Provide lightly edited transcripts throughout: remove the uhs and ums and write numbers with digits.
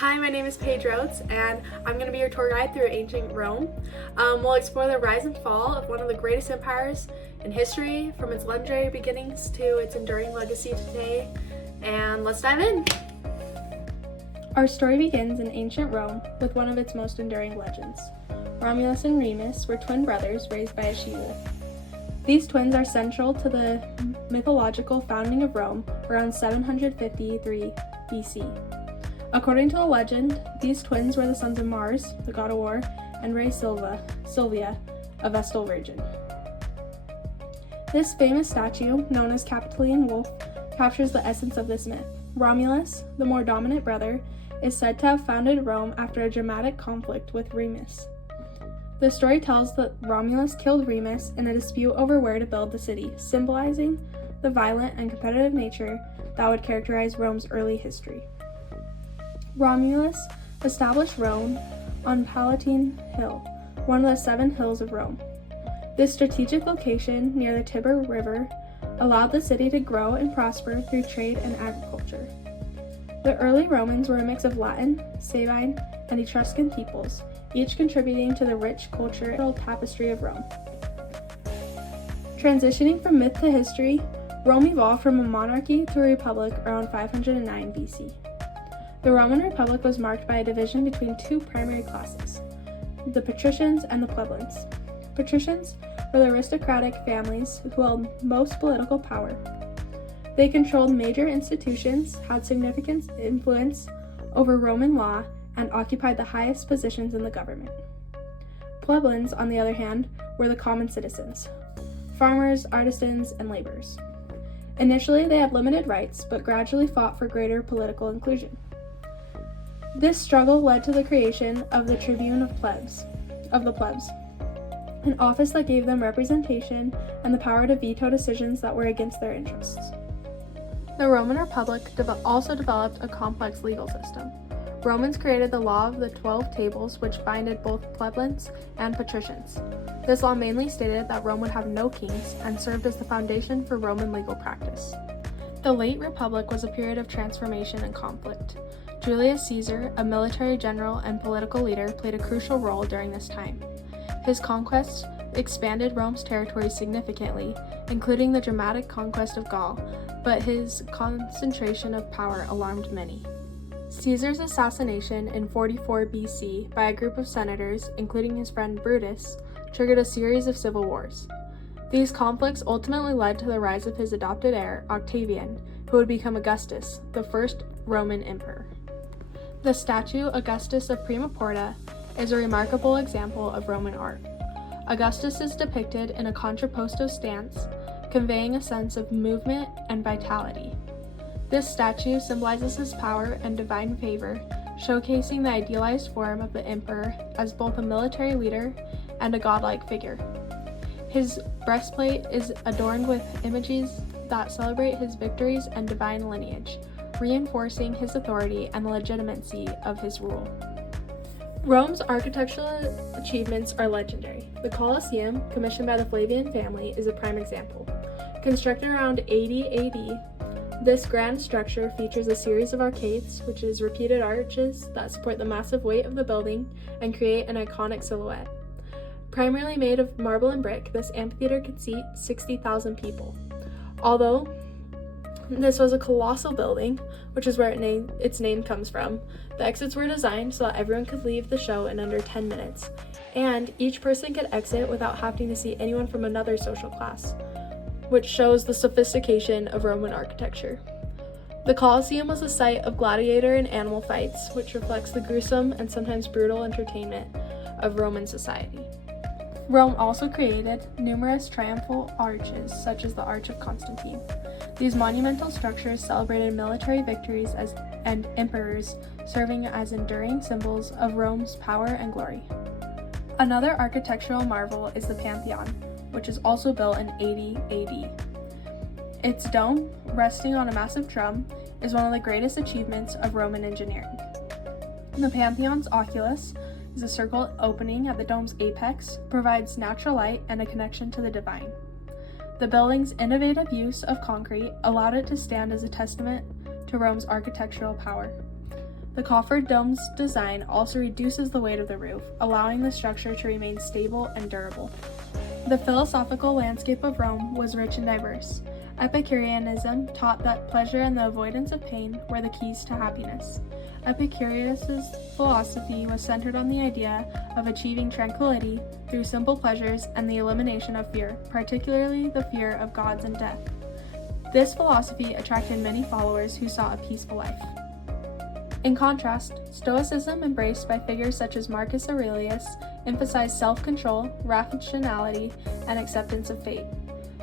Hi, my name is Paige Rhodes, and I'm going to be your tour guide through ancient Rome. We'll explore the rise and fall of one of the greatest empires in history, from its legendary beginnings to its enduring legacy today. And let's dive in! Our story begins in ancient Rome with one of its most enduring legends. Romulus and Remus were twin brothers raised by a she-wolf. These twins are central to the mythological founding of Rome around 753 BC. According to the legend, these twins were the sons of Mars, the god of war, and Ray Sylvia, a Vestal virgin. This famous statue, known as Capitoline Wolf, captures the essence of this myth. Romulus, the more dominant brother, is said to have founded Rome after a dramatic conflict with Remus. The story tells that Romulus killed Remus in a dispute over where to build the city, symbolizing the violent and competitive nature that would characterize Rome's early history. Romulus established Rome on Palatine Hill, one of the 7 hills of Rome. This strategic location near the Tiber River allowed the city to grow and prosper through trade and agriculture. The early Romans were a mix of Latin, Sabine, and Etruscan peoples, each contributing to the rich cultural tapestry of Rome. Transitioning from myth to history, Rome evolved from a monarchy to a republic around 509 BC. The Roman Republic was marked by a division between 2 primary classes, the patricians and the plebeians. Patricians were the aristocratic families who held most political power. They controlled major institutions, had significant influence over Roman law, and occupied the highest positions in the government. Plebeians, on the other hand, were the common citizens, farmers, artisans, and laborers. Initially, they had limited rights, but gradually fought for greater political inclusion. This struggle led to the creation of the Tribune of the plebs, an office that gave them representation and the power to veto decisions that were against their interests. The Roman Republic also developed a complex legal system. Romans created the law of the 12 tables, which binded both plebeians and patricians. This law mainly stated that Rome would have no kings and served as the foundation for Roman legal practice. The late Republic was a period of transformation and conflict. Julius Caesar, a military general and political leader, played a crucial role during this time. His conquests expanded Rome's territory significantly, including the dramatic conquest of Gaul, but his concentration of power alarmed many. Caesar's assassination in 44 BC by a group of senators, including his friend Brutus, triggered a series of civil wars. These conflicts ultimately led to the rise of his adopted heir, Octavian, who would become Augustus, the first Roman emperor. The statue Augustus of Prima Porta is a remarkable example of Roman art. Augustus is depicted in a contrapposto stance, conveying a sense of movement and vitality. This statue symbolizes his power and divine favor, showcasing the idealized form of the emperor as both a military leader and a godlike figure. His breastplate is adorned with images that celebrate his victories and divine lineage, reinforcing his authority and the legitimacy of his rule. Rome's architectural achievements are legendary. The Colosseum, commissioned by the Flavian family, is a prime example. Constructed around 80 AD, this grand structure features a series of arcades, which is repeated arches that support the massive weight of the building and create an iconic silhouette. Primarily made of marble and brick, this amphitheater could seat 60,000 people. Although this was a colossal building, which is where its name comes from, the exits were designed so that everyone could leave the show in under 10 minutes, and each person could exit without having to see anyone from another social class, which shows the sophistication of Roman architecture. The Colosseum was a site of gladiator and animal fights, which reflects the gruesome and sometimes brutal entertainment of Roman society. Rome also created numerous triumphal arches, such as the Arch of Constantine. These monumental structures celebrated military victories and emperors, serving as enduring symbols of Rome's power and glory. Another architectural marvel is the Pantheon, which is also built in 80 AD. Its dome, resting on a massive drum, is one of the greatest achievements of Roman engineering. The Pantheon's oculus is a circle opening at the dome's apex, provides natural light and a connection to the divine. The building's innovative use of concrete allowed it to stand as a testament to Rome's architectural power. The coffered dome's design also reduces the weight of the roof, allowing the structure to remain stable and durable. The philosophical landscape of Rome was rich and diverse. Epicureanism taught that pleasure and the avoidance of pain were the keys to happiness. Epicurus' philosophy was centered on the idea of achieving tranquility through simple pleasures and the elimination of fear, particularly the fear of gods and death. This philosophy attracted many followers who sought a peaceful life. In contrast, Stoicism, embraced by figures such as Marcus Aurelius, emphasized self-control, rationality, and acceptance of fate.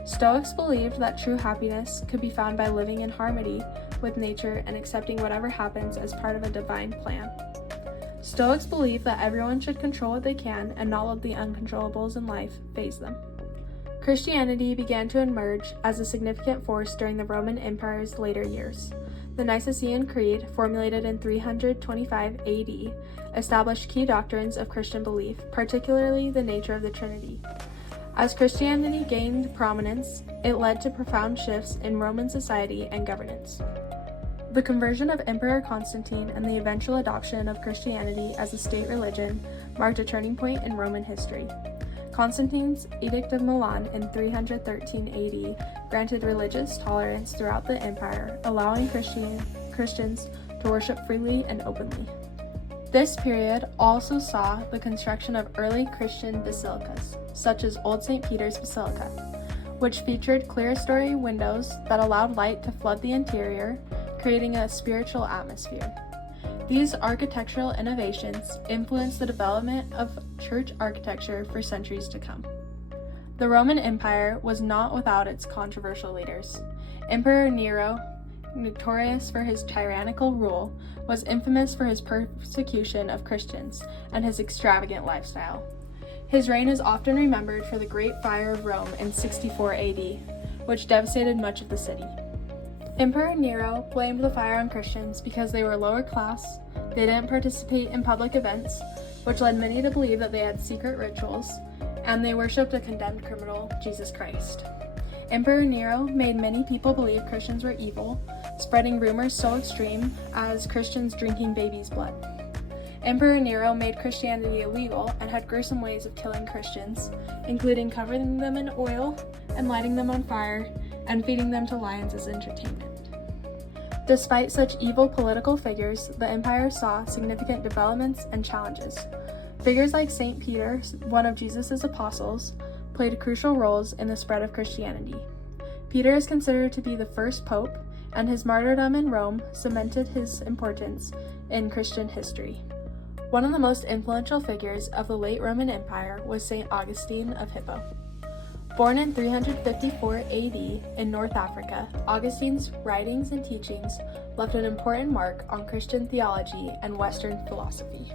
Stoics believed that true happiness could be found by living in harmony with nature and accepting whatever happens as part of a divine plan. Stoics believe that everyone should control what they can and not let the uncontrollables in life phase them. Christianity began to emerge as a significant force during the Roman Empire's later years. The Nicene Creed, formulated in 325 AD, established key doctrines of Christian belief, particularly the nature of the Trinity. As Christianity gained prominence, it led to profound shifts in Roman society and governance. The conversion of Emperor Constantine and the eventual adoption of Christianity as a state religion marked a turning point in Roman history. Constantine's Edict of Milan in 313 AD granted religious tolerance throughout the empire, allowing Christians to worship freely and openly. This period also saw the construction of early Christian basilicas, such as Old St. Peter's Basilica, which featured clerestory windows that allowed light to flood the interior, creating a spiritual atmosphere. These architectural innovations influenced the development of church architecture for centuries to come. The Roman Empire was not without its controversial leaders. Emperor Nero, notorious for his tyrannical rule, was infamous for his persecution of Christians and his extravagant lifestyle. His reign is often remembered for the Great Fire of Rome in 64 AD, which devastated much of the city. Emperor Nero blamed the fire on Christians because they were lower class, they didn't participate in public events, which led many to believe that they had secret rituals, and they worshipped a condemned criminal, Jesus Christ. Emperor Nero made many people believe Christians were evil, spreading rumors so extreme as Christians drinking babies' blood. Emperor Nero made Christianity illegal and had gruesome ways of killing Christians, including covering them in oil and lighting them on fire and feeding them to lions as entertainment. Despite such evil political figures, the empire saw significant developments and challenges. Figures like St. Peter, one of Jesus' apostles, played crucial roles in the spread of Christianity. Peter is considered to be the first pope, and his martyrdom in Rome cemented his importance in Christian history. One of the most influential figures of the late Roman Empire was St. Augustine of Hippo. Born in 354 AD in North Africa, Augustine's writings and teachings left an important mark on Christian theology and Western philosophy.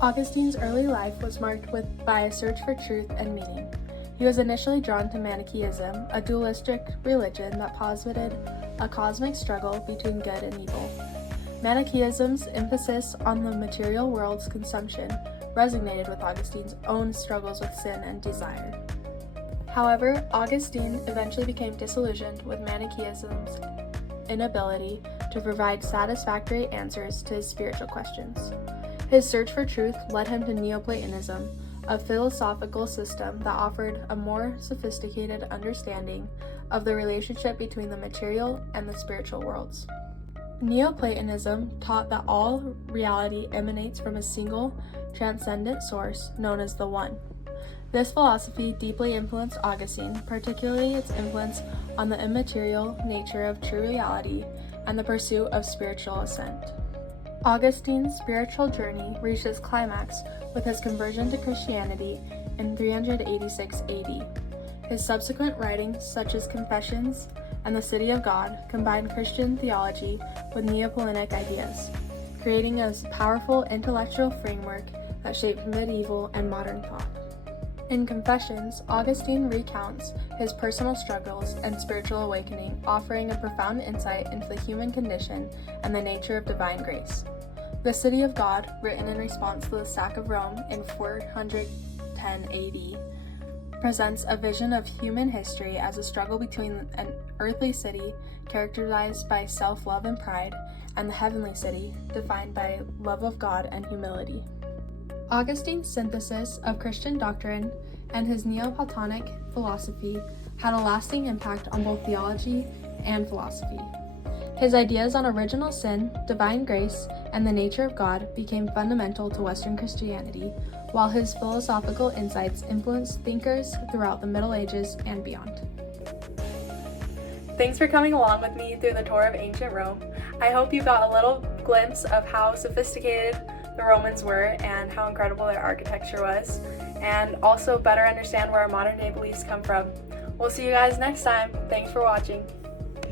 Augustine's early life was marked by a search for truth and meaning. He was initially drawn to Manichaeism, a dualistic religion that posited a cosmic struggle between good and evil. Manichaeism's emphasis on the material world's consumption resonated with Augustine's own struggles with sin and desire. However, Augustine eventually became disillusioned with Manichaeism's inability to provide satisfactory answers to his spiritual questions. His search for truth led him to Neoplatonism, a philosophical system that offered a more sophisticated understanding of the relationship between the material and the spiritual worlds. Neoplatonism taught that all reality emanates from a single, transcendent source known as the One. This philosophy deeply influenced Augustine, particularly its influence on the immaterial nature of true reality and the pursuit of spiritual ascent. Augustine's spiritual journey reached its climax with his conversion to Christianity in 386 AD. His subsequent writings, such as Confessions and The City of God, combined Christian theology with Neoplatonic ideas, creating a powerful intellectual framework that shaped medieval and modern thought. In Confessions, Augustine recounts his personal struggles and spiritual awakening, offering a profound insight into the human condition and the nature of divine grace. The City of God, written in response to the sack of Rome in 410 AD, presents a vision of human history as a struggle between an earthly city characterized by self-love and pride, and the heavenly city defined by love of God and humility. Augustine's synthesis of Christian doctrine and his Neoplatonic philosophy had a lasting impact on both theology and philosophy. His ideas on original sin, divine grace, and the nature of God became fundamental to Western Christianity, while his philosophical insights influenced thinkers throughout the Middle Ages and beyond. Thanks for coming along with me through the tour of ancient Rome. I hope you got a little glimpse of how sophisticated the Romans were and how incredible their architecture was, and also better understand where our modern day beliefs come from. We'll see you guys next time. Thanks for watching.